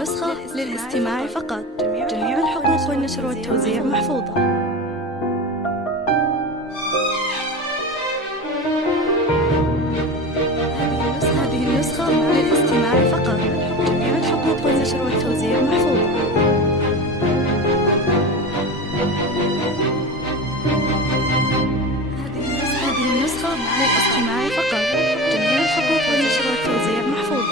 النسخة للاستماع فقط. جميع الحقوق والنشر والتوزيع محفوظة. هذه النسخة للاستماع فقط. جميع الحقوق والنشر والتوزيع محفوظة. هذه النسخة للاستماع فقط. جميع الحقوق والنشر والتوزيع محفوظة.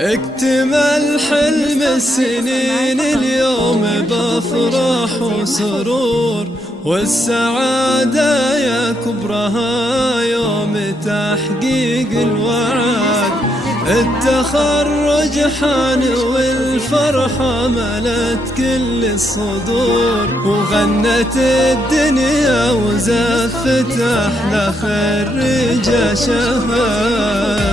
اكتمل حلم السنين اليوم بافراح وسرور، والسعادة يا كبرها يوم تحقيق الوعد. التخرج حان والفرحة ملت كل الصدور، وغنت الدنيا وزفت أحلى خريجة شهاد.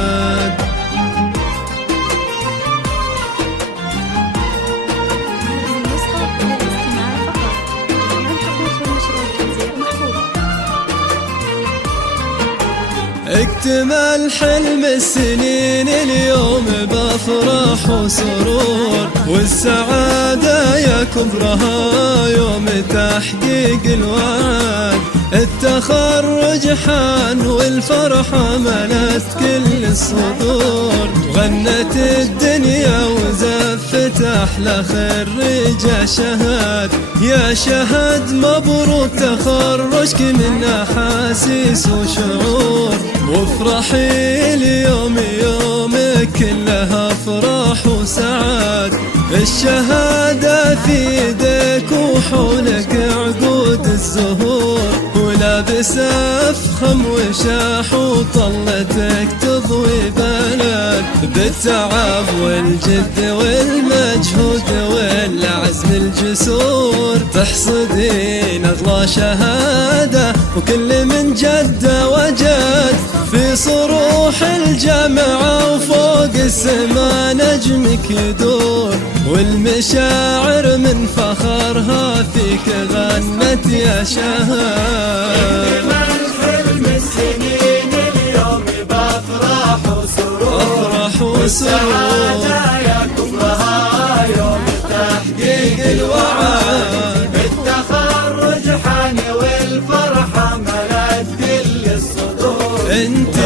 اكتمل حلم السنين اليوم بافراح وسرور، والسعادة يا كبرها يوم تحقيق الوعد. التخرج حان والفرحة ملت كل الصدور، غنت الدنيا وزفت أحلى خريجة شهاد. يا شهد مبروك تخرجك من أحاسيس وشعور، وافرحي اليوم يومك كلها افراح وسعاد. الشهادة في يدك وحولك عقود الزهور، ولابس افخم وشاح وطلتك تضوي بلد. بالتعب والجد والمجهود والعزم الجسور، تحصدين اغلى شهادة وكل من جد وجد. في صروح الجامعة وفوق السما نجمك يدور، والمشاعر من فخرها فيك غنت يا شهاد. اكتمل حلم السنين اليوم بافراح وسرور، والسعادة يا كبرها يوم تحقيق الوعد. التخرج حان والفرحة ملت كل الصدور، انت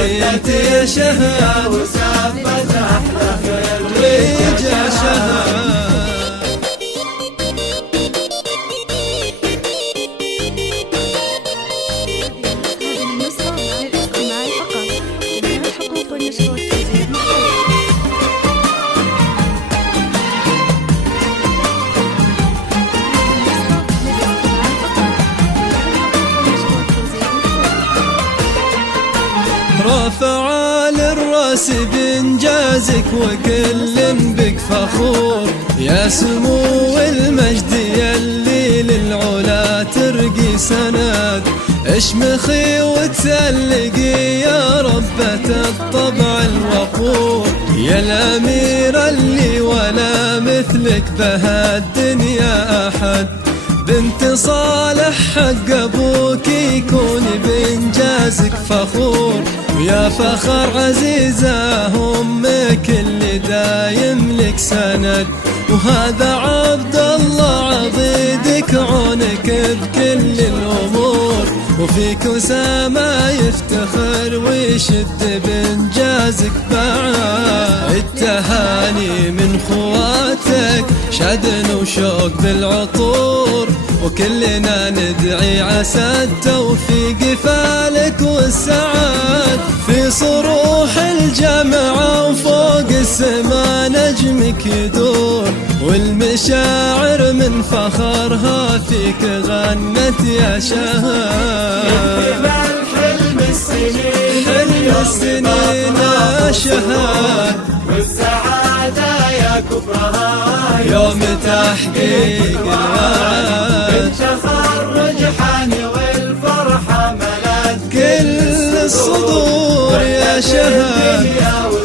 يا شهاد وسافت احلى خريجة شهاد. رافع للراس بإنجازك وكل بك فخور، يا سمو المجد يلي للعلا ترقي سند. اشمخي وتسلقي يا ربة الطبع الوقور، يا الأميرة اللي ولا مثلك بها الدنيا أحد. بنت صالح حق أبوك يكون بإنجازك فخور، ويا فخر عزيزة أمك اللي دايم لك سند. وهذا عبد الله عضيدك عونك بكل الأمور، وفيك وسامة يفتخر ويشد بإنجازك بعد. التهاني من خواتك شدن وشوق بالعطور، وكلنا ندعي عسى التوفيق فالك والسعاد. في صروح الجامعة وفوق السما نجمك يدور، والمشاعر من فخرها فيك غنت يا شهاد. حلم السنين حلم السنين يا شهاد، والسعادة يا كبرها يوم تحقيق الوعد، تخرج حاني والفرحة ملت كل الصدور يا شهاب.